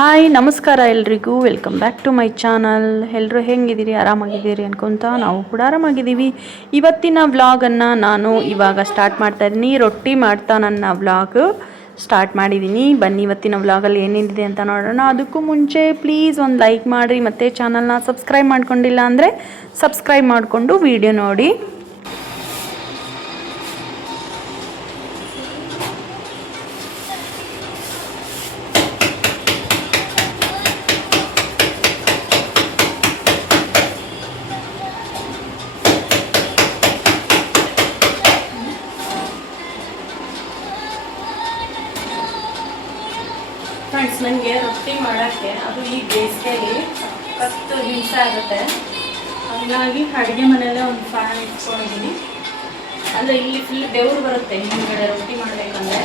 Hi ನಮಸ್ಕಾರ ಎಲ್ರಿಗೂ welcome back to my channel. ಎಲ್ಲರೂ ಹೆಂಗಿದ್ದೀರಿ? ಆರಾಮಾಗಿದ್ದೀರಿ ಅನ್ಕೊತ ನಾವು ಕೂಡ ಆರಾಮಾಗಿದ್ದೀವಿ. ಇವತ್ತಿನ ವ್ಲಾಗನ್ನು ನಾನು ಇವಾಗ ಸ್ಟಾರ್ಟ್ ಮಾಡ್ತಾ ಇದ್ದೀನಿ. ರೊಟ್ಟಿ ಮಾಡ್ತಾ ನನ್ನ ವ್ಲಾಗ್ ಸ್ಟಾರ್ಟ್ ಮಾಡಿದ್ದೀನಿ. ಬನ್ನಿ ಇವತ್ತಿನ ವ್ಲಾಗಲ್ಲಿ ಏನೇನಿದೆ ಅಂತ ನೋಡೋಣ. ಅದಕ್ಕೂ ಮುಂಚೆ ಪ್ಲೀಸ್ ಒಂದು ಲೈಕ್ ಮಾಡಿರಿ, ಮತ್ತು ಚಾನಲ್ನ ಸಬ್ಸ್ಕ್ರೈಬ್ ಮಾಡ್ಕೊಂಡಿಲ್ಲ ಅಂದರೆ ಸಬ್ಸ್ಕ್ರೈಬ್ ಮಾಡಿಕೊಂಡು ವಿಡಿಯೋ ನೋಡಿ. ಫ್ರೆಂಡ್ಸ್, ನನಗೆ ರೊಟ್ಟಿ ಮಾಡೋಕ್ಕೆ ಅದು ಈ ಬೇಸಿಗೆಯಲ್ಲಿ ಸಖತ್ತು ಹಿಂಸೆ ಆಗುತ್ತೆ. ಹಾಗಾಗಿ ಅಡುಗೆ ಮನೆಯಲ್ಲೇ ಒಂದು ಫ್ಯಾನ್ ಇಟ್ಕೊಂಡಿದ್ದೀನಿ. ಅಂದರೆ ಇಲ್ಲಿ ಫುಲ್ ಬೆವರು ಬರುತ್ತೆ ಹಿಂದ್ಗಡೆ ರೊಟ್ಟಿ ಮಾಡಬೇಕಂದ್ರೆ.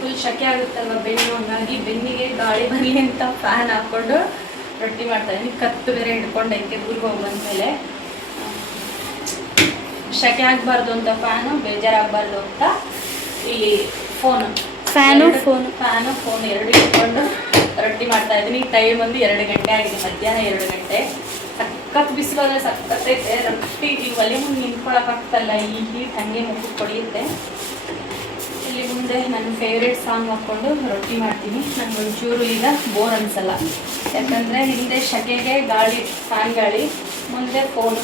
ಫುಲ್ ಶೆಕೆ ಆಗುತ್ತಲ್ವ ಬೆನ್ನು, ಹಂಗಾಗಿ ಬೆನ್ನಿಗೆ ಗಾಳಿ ಬರಲಿ ಅಂತ ಫ್ಯಾನ್ ಹಾಕ್ಕೊಂಡು ರೊಟ್ಟಿ ಮಾಡ್ತಾಯಿದ್ದೀನಿ. ಕತ್ತು ಬೇರೆ ಹಿಡ್ಕೊಂಡೈತೆ ಊರಿಗೆ ಹೋಗಿ ಬಂದಮೇಲೆ. ಶೆಕೆ ಆಗಬಾರ್ದು ಅಂತ ಫ್ಯಾನು, ಬೇಜಾರಾಗಬಾರ್ದು ಅಂತ ಇಲ್ಲಿ ಫ್ಯಾನು ಫೋನ್ ಎರಡು ಇಟ್ಕೊಂಡು ರೊಟ್ಟಿ ಮಾಡ್ತಾ ಇದ್ದೀನಿ. ಟೈಮ್ ಒಂದು 2 ಗಂಟೆ ಆಗಿದೆ, ಮಧ್ಯಾಹ್ನ 2 ಗಂಟೆ. ಸಖತ್ ಬಿಸಿಲು ಅಂದರೆ ಸಖತ್ತೈತೆ. ರೊಟ್ಟಿ ಈ ಒಲೆ ಮುಂದೆ ನಿಂತ್ಕೊಳಕ್ಕಾಗ್ತಲ್ಲ, ಈ ಹೀಟ್ ಹಾಗೆ ಮುಖಕ್ಕೆ ಕೊಡಿಯುತ್ತೆ. ಇಲ್ಲಿ ಮುಂದೆ ನನ್ನ ಫೇವ್ರೇಟ್ ಸಾಂಗ್ ಹಾಕ್ಕೊಂಡು ರೊಟ್ಟಿ ಮಾಡ್ತೀನಿ. ನಂಗೆ ಒಂಚೂರು ಈಗ ಬೋರ್ ಅನಿಸಲ್ಲ, ಯಾಕಂದರೆ ಹಿಂದೆ ಶೆಕೆಗೆ ಗಾಳಿ, ಫ್ಯಾನ್ ಗಾಳಿ, ಮುಂದೆ ಫೋನು.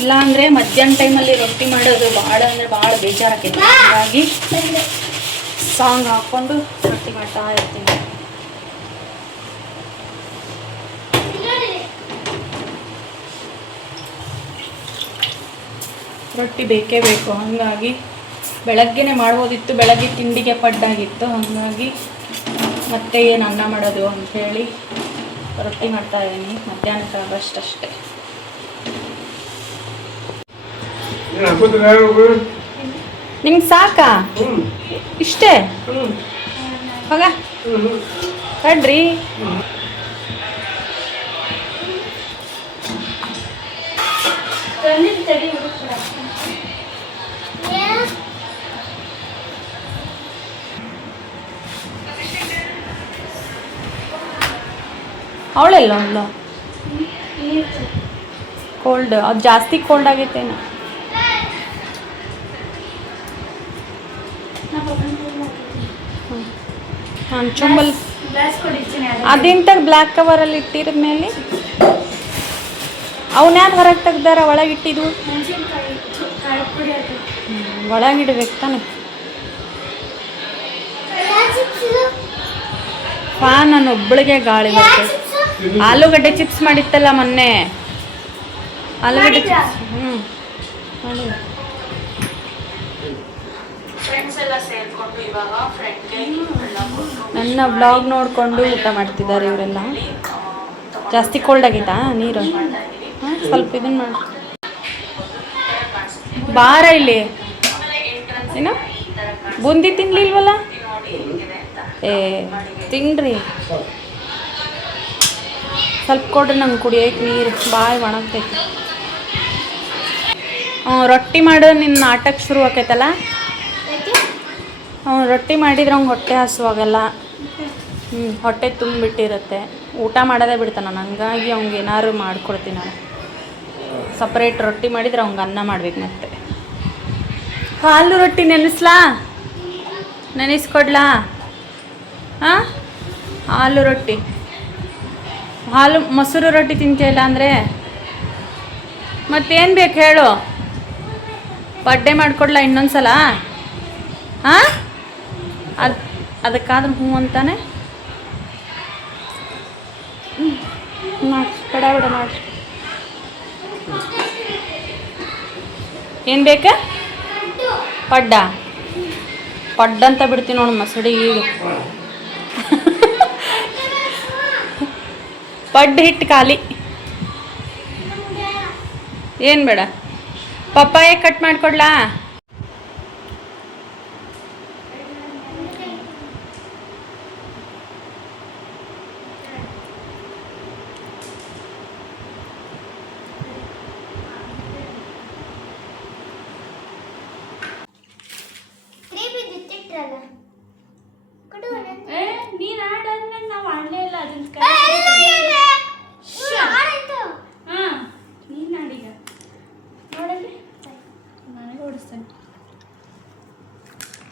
ಇಲ್ಲ ಅಂದರೆ ಮಧ್ಯಾಹ್ನ ಟೈಮಲ್ಲಿ ರೊಟ್ಟಿ ಮಾಡೋದು ಭಾಳ ಅಂದರೆ ಭಾಳ ಬೇಜಾರಾಗ್ತೈತೆ. ಹಾಗಾಗಿ ಸಾಂಗ್ ಹಾಕ್ಕೊಂಡು ರೊಟ್ಟಿ ಮಾಡ್ತಾ ಇರ್ತೀನಿ. ರೊಟ್ಟಿ ಬೇಕೇ ಬೇಕು. ಹಾಗಾಗಿ ಬೆಳಗ್ಗೆನೇ ಮಾಡ್ಬೋದಿತ್ತು, ಬೆಳಗ್ಗೆ ತಿಂಡಿಗೆ ಪಡ್ಡಾಗಿತ್ತು. ಹಾಗಾಗಿ ಮತ್ತೆ ಏನು ಅನ್ನ ಮಾಡೋದು ಅಂಥೇಳಿ ರೊಟ್ಟಿ ಮಾಡ್ತಾ ಇದ್ದೀನಿ. ಮಧ್ಯಾಹ್ನಕ್ಕಾಗಷ್ಟೇ. ನಿಮ್ಗೆ ಸಾಕಾ ಇಷ್ಟೇ? ಹೋಗ ಕಡ್ರಿ. ಅವಳೆಲ್ಲ ಅವಳು ಕೋಲ್ಡ್, ಅದು ಜಾಸ್ತಿ ಕೋಲ್ಡ್ ಆಗೈತೇನು? ಹಾಂ, ಚುಂಬಲ್ ಅದೆಂತ ಬ್ಲ್ಯಾಕ್ ಕವರಲ್ಲಿ ಇಟ್ಟಿರದ ಮೇಲೆ ಅವನ್ಯಾರು ಹೊರಗೆ ತೆಗ್ದಾರ? ಒಳಗೆ ಇಟ್ಟಿದ್ವು ಒಳಗಿಡ್ಬೇಕು ತಾನೆ. ಫ್ಯಾನ್ ನಾನು ಒಬ್ಬಳಿಗೆ ಗಾಳಿ ಬರ್ತದೆ. ಆಲೂಗಡ್ಡೆ ಚಿಪ್ಸ್ ಮಾಡಿತ್ತಲ್ಲ ಮೊನ್ನೆ, ಆಲೂಗಡ್ಡೆ ಚಿಪ್ಸ್. ಮಾಡಿ ನನ್ನ ಬ್ಲಾಗ್ ನೋಡಿಕೊಂಡು ಊಟ ಮಾಡ್ತಿದ್ದಾರೆ ಇವರೆಲ್ಲ. ಜಾಸ್ತಿ ಕೋಲ್ಡ್ ಆಗೈತಾ ನೀರು? ಹಾಂ, ಸ್ವಲ್ಪ ಇದನ್ನು ಮಾಡಿ ಬಾರ ಇಲ್ಲಿ. ಏನು ಬೂಂದಿ ತಿನ್ಲಿಲ್ವಲ್ಲ? ಏ ತಿನ್ರಿ, ಸ್ವಲ್ಪ ಕೊಡ್ರಿ ನಂಗೆ ಕುಡಿಯೋಕೆ ನೀರು. ಬಾಯಿ ಒಣಗ್ತೈತಿ. ರೊಟ್ಟಿ ಮಾಡೋ ನಿನ್ನ ನಾಟಕ ಶುರು ಆಕೈತಲ್ಲ. ರೊಟ್ಟಿ ಮಾಡಿದ್ರೆ ಅವ್ನಿಗೆ ಹೊಟ್ಟೆ ಹಸುವಾಗಲ್ಲ. ಹೊಟ್ಟೆ ತುಂಬಿಟ್ಟಿರುತ್ತೆ, ಊಟ ಮಾಡೋದೇ ಬಿಡ್ತಾನೆ ನಾನು. ಹಂಗಾಗಿ ಅವ್ನಿಗೆ ಏನಾದ್ರು ಮಾಡಿಕೊಡ್ತೀನಿ ನಾನು. ಸಪ್ರೇಟ್ ರೊಟ್ಟಿ ಮಾಡಿದ್ರೆ ಅವ್ನಿಗೆ ಅನ್ನ ಮಾಡ್ಬೇಕು. ಮತ್ತೆ ಹಾಲು ರೊಟ್ಟಿ ನೆನೆಸ್ಕೊಡ್ಲಾ? ಹಾಂ, ಹಾಲು ರೊಟ್ಟಿ, ಮೊಸರು ರೊಟ್ಟಿ ತಿಂತಿಲ್ಲ ಅಂದರೆ ಮತ್ತೇನು ಬೇಕು ಹೇಳು? ಬಡ್ಡೆ ಮಾಡಿಕೊಡ್ಲಾ ಇನ್ನೊಂದು ಸಲ? ಹಾಂ, ಅದಕ್ಕಾದ್ರೆ ಹ್ಞೂ ಅಂತಾನೆ. ಬಡ ಬಡ ಮಾಡಿ. ಏನು ಬೇಕಾ? ಪಡ್ಡಂತ ಬಿಡ್ತೀನಿ ನೋಡು ಮಸಡಿ. ಈಗ ಪಡ್ಡು ಹಿಟ್ಟು ಖಾಲಿ. ಏನು ಬೇಡ? ಪಪ್ಪಾಯ ಕಟ್ ಮಾಡಿಕೊಡ್ಲಾ? ತೋರಿಸ್ತಾನೆ.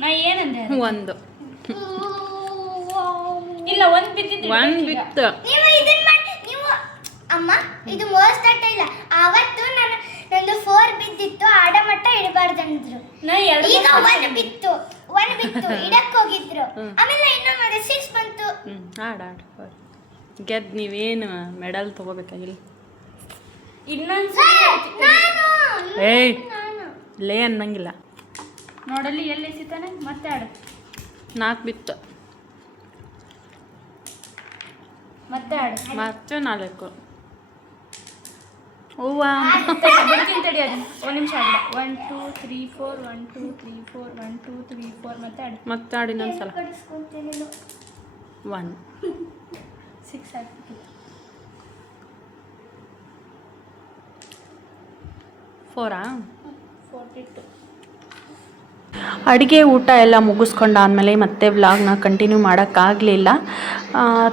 ನಾ ಏನಂದೆ? ಒಂದು ಇಲ್ಲ, ಒಂದು ಬಿದ್ದಿದ್ದು. ಒಂದು ಬಿತ್ತು. ನೀವು ಅಮ್ಮ ಇದು ಮೋಸ್ಟಟ್ ಇಲ್ಲ. ಅವತ್ತು ನಂದು 4 ಬಿದ್ದಿತ್ತು, ಆಡಮಟ್ಟ ಇಡಬಾರ್ದು ಅಂದ್ರು. ಈಗ ಒಂದು ಬಿತ್ತು ಇಡಕ್ಕೆ ಹೋಗಿದ್ರು. ಆಮೇಲೆ ಇನ್ನೊಂದು 6 ಬಂತು. ಆಡ ಗೆದ್ದು ನೀವೇನು ಮೆಡಲ್ ತಗೋಬೇಕಾಗಿಲ್ಲ. ಇನ್ನೊಂದು ಏಯ್ ಲೇ ಅನ್ನಂಗಿಲ್ಲ. ನೋಡಲ್ಲಿ ಎಲ್ಲಿ ಎಸಿತಾನೆ. ಮತ್ತೆ ಆಡು. 4 ಬಿತ್ತು. ಮತ್ತೆ ಆಡು. ಮತ್ತೆ 4. ಹೂವ ಬಿಡ್ತೀನಿ ತಡಿ. ಅದು 1 ನಿಮಿಷ ಆಡ. 1 2 3 4 1 2 3 4 1 2 3 4 ಮತ್ತೆ ಆಡು. ಮತ್ತೆ ಆಡಿ ಇನ್ನೊಂದ್ಸಲ. 1 6 ಆಗ್ತಿತ್ತು. 4 42. ಅಡುಗೆ ಊಟ ಎಲ್ಲ ಮುಗಿಸ್ಕೊಂಡಾದ್ಮೇಲೆ ಮತ್ತೆ ವ್ಲಾಗ್ನ ಕಂಟಿನ್ಯೂ ಮಾಡೋಕ್ಕಾಗಲಿಲ್ಲ.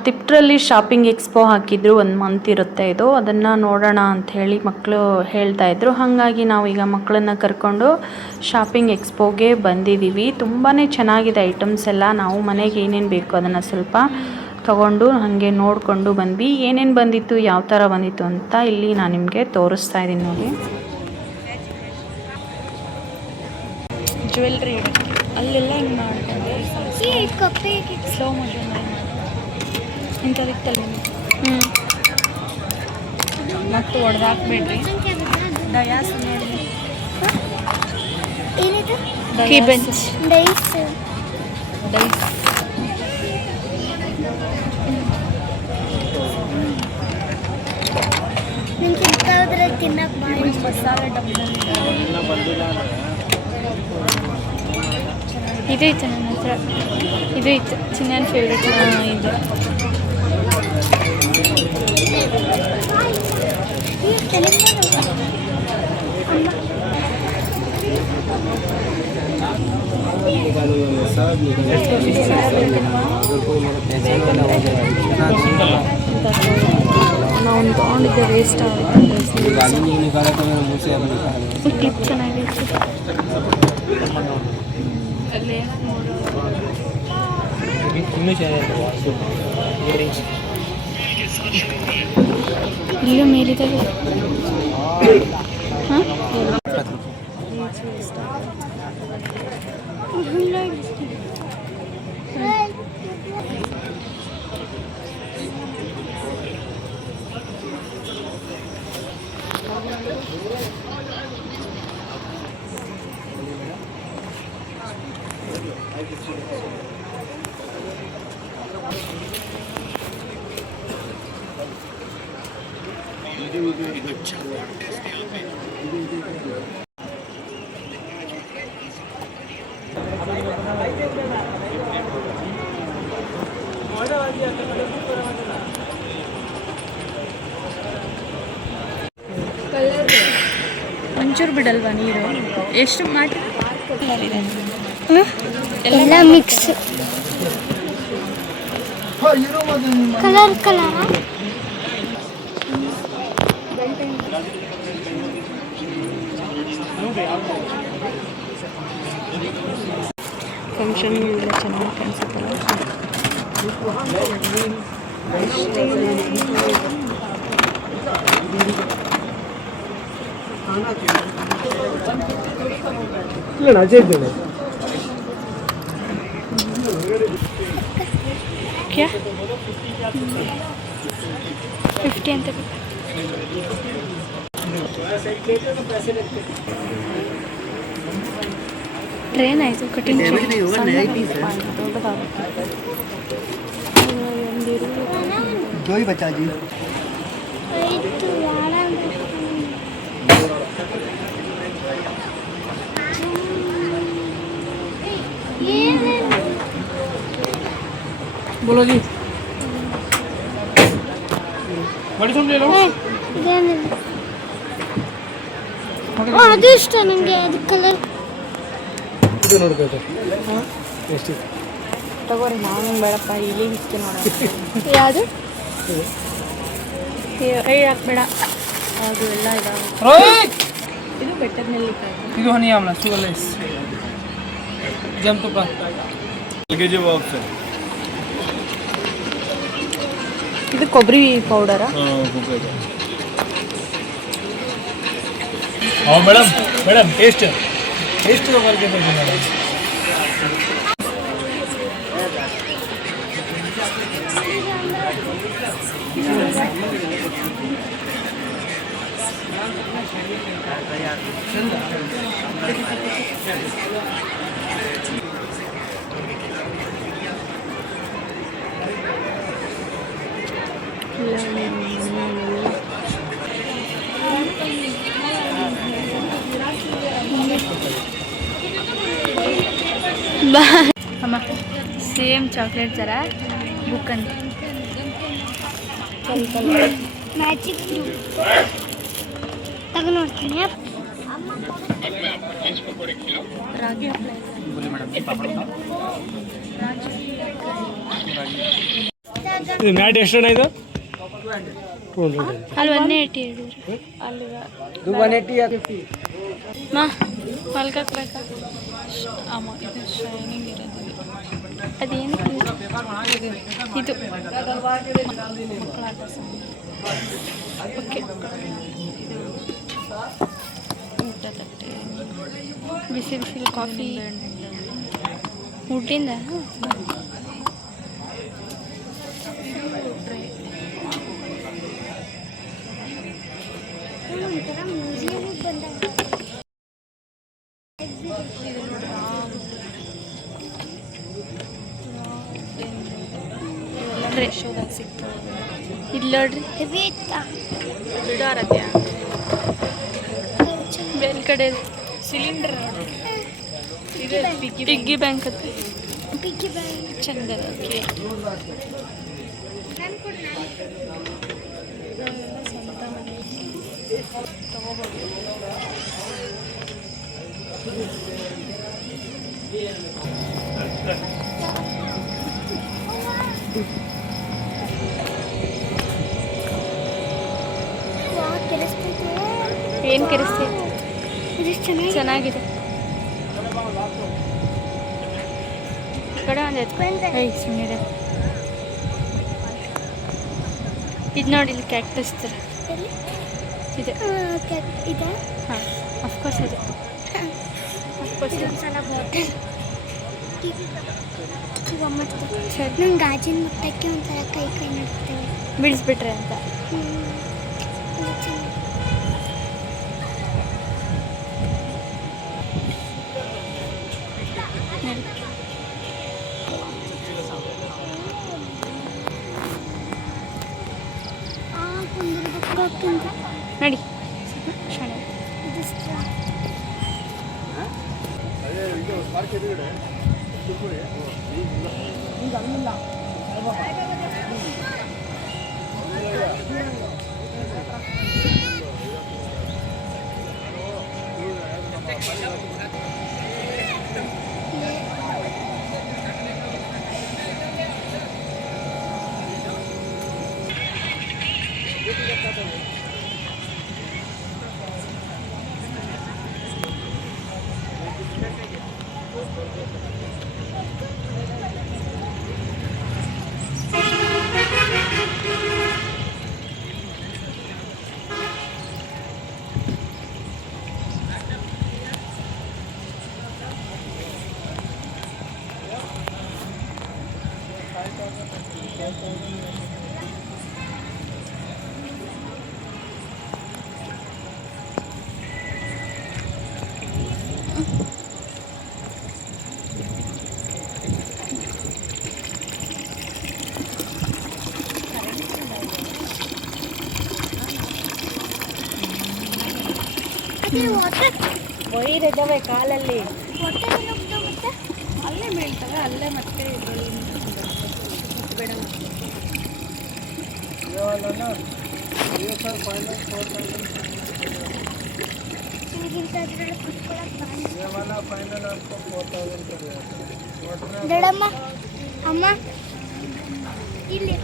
ತಿಪ್ಟ್ರಲ್ಲಿ ಶಾಪಿಂಗ್ ಎಕ್ಸ್ಪೋ ಹಾಕಿದ್ರು, 1 ಮಂತ್ ಇರುತ್ತೆ ಇದು. ಅದನ್ನು ನೋಡೋಣ ಅಂಥೇಳಿ ಮಕ್ಕಳು ಹೇಳ್ತಾಯಿದ್ರು. ಹಾಗಾಗಿ ನಾವೀಗ ಮಕ್ಕಳನ್ನ ಕರ್ಕೊಂಡು ಶಾಪಿಂಗ್ ಎಕ್ಸ್ಪೋಗೆ ಬಂದಿದ್ದೀವಿ. ತುಂಬಾ ಚೆನ್ನಾಗಿದೆ ಐಟಮ್ಸ್ ಎಲ್ಲ. ನಾವು ಮನೆಗೆ ಏನೇನು ಬೇಕು ಅದನ್ನು ಸ್ವಲ್ಪ ತಗೊಂಡು ಹಾಗೆ ನೋಡಿಕೊಂಡು ಬಂದ್ವಿ. ಏನೇನು ಬಂದಿತ್ತು, ಯಾವ ಥರ ಬಂದಿತ್ತು ಅಂತ ಇಲ್ಲಿ ನಾನು ನಿಮಗೆ ತೋರಿಸ್ತಾ ಇದ್ದೀನಿ ನೋಡಿ. ಜ್ಯುವೆಲ್ರಿ ಅಲ್ಲೆಲ್ಲ ಹಿಂಗೆ ಮಾಡ್ತಾರೆ, ಸ್ಲೋ ಮೋಷನ್ ಇಂಥದಿತ್ತಲ್ಲ. ಮತ್ತು ಹೊಡೆದಾಕ್ಬೇಡ್ರಿ. ಡಯಾಸ್ ನೋಡಿ, ಡೈಸ್ ಮಸಾಲೆ ಡಬ್ಬದಲ್ಲಿ ಇದು ಇತ್ತು ನನ್ನ ಹತ್ರ. ಇದು ಇತ್ತು ಚಿನ್ನ ಫೇವ್ರೇಟ್. ಇದು ನಾವು ತೊಗೊಂಡಿದ್ದೆ ವೇಸ್ಟ್ ಆಗುತ್ತೆ. ಕ್ಲಿಪ್ ಚೆನ್ನಾಗಿತ್ತು. ಈಗ ಮೇಲಿದ್ದಾವೆ. ಒಂಚೂರು ಬಿಡಲ್ವಾ ನೀರು? ಎಷ್ಟು ಮಾಡಿ ಎಲ್ಲ ಮಿಕ್ಸ್ ಕಲರ್ ಫಂಕ್ಷನ್ಗೆಲ್ಲ ಚೆನ್ನಾಗಿ ಕಾಣಿಸುತ್ತಲ್ಲ. क्या 50 ಅಂತ ಟ್ರೈನ್ ಆಯಿತು. ಕಟಿಂಗ್ बचा जी बोलो जी बड़ी सुन ले लो ಅದು ಇಷ್ಟ ನನಗೆ. ಅದು ಕಲರ್ ಇದು ನೋಡಬೇಕು ಎಷ್ಟು ತಗೋರಿ. ನಾನು ಬೇಡಪ್ಪ, ಇಲ್ಲಿ ಇಷ್ಟು ನೋಡ. ಯಾವುದು ಕೈ ಹಾಕ್ಬೇಡ, ಅದು ಎಲ್ಲ ಇದಾವೆ. ಇದು ಬೆಟ್ಟದ ನೆಲ್ಲಿಕಾಯಿ. ಇದು ಹನಿ ಆಮ್ಲ ಶುಗರ್ಲೆಸ್ ಜೇನುತುಪ್ಪ. LKG box. ಇದು ಕೊಬ್ಬರಿ ಪೌಡರಾ? ಮೇಡಮ್ ಮೇಡಮ್ ಟೇಸ್ಟ್ ಬರ್ಬೇಕು ಮೇಡಮ್. ಅಮ್ಮ ಸೇಮ್ ಚಾಕ್ಲೇಟ್ ಥರ ಬುಕ್ ಅಂತ ಮ್ಯಾಜಿಕ್ ತಗೊಂಡು ನೋಡ್ತೀನಿ. ರಾಗಿ ಇದು ಮ್ಯಾಟ್ ಎಷ್ಟಣ್ಣ ಇದು? ಅಲ್ಲಿ 180 ಹೇಳಿದ್ರು. ಅಲ್ಲಿ 180 ಮಾ ಮಲ್ಕಾಕ್ಬೇಕಾ? ಅಮ್ಮ ಇದು ಶೈನಿಂಗ್ ಇರೋದು. ಅದೇನು ಇದು ಮಕ್ಕಳ ಆಟ ಸಾಮಾನು. ಓಕೆ ಊಟ ತಟ್ಟೆ, ಬಿಸಿ ಬಿಸಿ ಕಾಫಿ ಊಟಿಂದ ಒಂಥರ ಮ್ಯೂಸಿಯಮಿಗೆ ಬಂದಾಗ ಇವೆಲ್ಲ ಫ್ರೆಶ್ ಹೋದಾಗ ಸಿಗ್ತವೆ. ಇಲ್ಲಿ ನೋಡ್ರಿ ಹೆವಿ ಇತ್ತಾ ಬಿಡಾರದ್ಯಾ ಬೇರೆ ಕಡೆ ಸಿಲಿಂಡರ್ ಇದು ಪಿಗ್ಗಿ ಬ್ಯಾಂಕ್ ಅಂತ ಪಿಗ್ಗಿ ಬ್ಯಾಂಕ್ ಚಂದದ. ಓಕೆ ಸ್ವಂತ ಮನೆ ತಗೋಬೋದು. ಕೆಡಿಸ್ತೈತೆ. ಏನು ಕೆಡಿಸ್ತೈತೆ? ಇದು ಚೆನ್ನಾಗಿದೆ. ಕಡೆ ಒಂದು ಎತ್ಕೊಂಡು ಸುಮ್ಮನೆ ಇದು ನೋಡಿ, ಇಲ್ಲಿ ಕ್ಯಾಕ್ಟಸ್ ಥರ ಇದೆ. ಇದೆ. ಹಾಂ, ಅಫ್ಕೋರ್ಸ್ ಇದೆ. ಅಫ್ಕೋರ್ಸ್ ಒಂದ್ಸಲ ಬಾಟಲ್ ನಂಗೆ ಗಾಜಿನ ಮುಟ್ಟಕ್ಕೆ ಒಂಥರ ಕೈ ನಡ್ತೇವೆ ಬಿಡಿಸ್ಬಿಟ್ರೆ ಅಂತ. ನಡಿ ಶಾಣೆ. ವೈರಿದ್ದಾವೆ ಕಾಲಲ್ಲಿ, ಅಲ್ಲೇ ಮೇಳ್ತವೆ, ಅಲ್ಲೇ ಮತ್ತೆ ಬೇಡ. ದೊಡ್ಡಮ್ಮ ಅಮ್ಮ ಇಲ್ಲಿ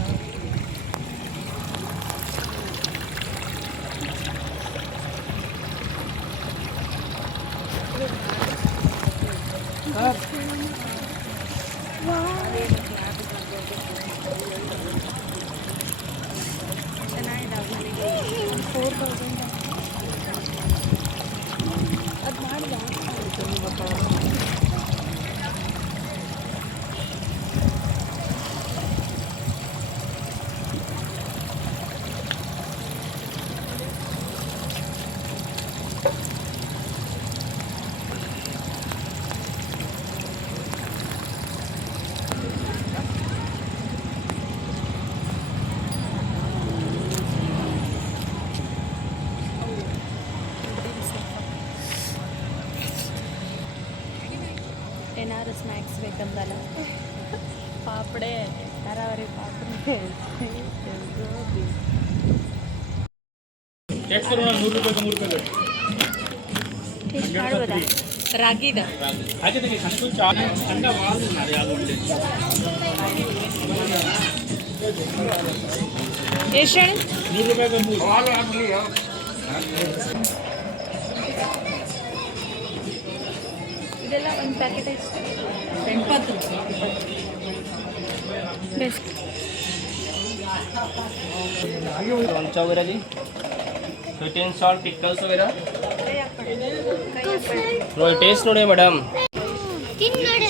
ಏನಾದ್ರು ಸ್ನ್ಯಾಕ್ಸ್ ಬೇಕಂದಲ್ಲ ಪಾಪಡೆ ತರಾವರಿ ಪಾಪಡೆ ಗೋಬಿ टैक्स करो ना 100 रुपए का 3 रुपए ಟೇಸ್ಟ್ ಮಾಡ್ಬೋದಾ ರಾಗಿದ आज देखिए खाने को चाय ठंडा वाल मारे आलू ಎಷ್ಟು ಹೇಳಿ 100 रुपए का मूल वाल ಇದೆಲ್ಲ ಒಂದು ಪ್ಯಾಕೆಟ್ ಎಷ್ಟು 80 ಬೆಸ್ಟ್ लोणचा वगैरह जी स्वीट एंड सॉल्ट पिकल्स वगैरह टेस्ट ನೋಡಿ ಮೇಡಮ್ ತಿನ್ನೋಣ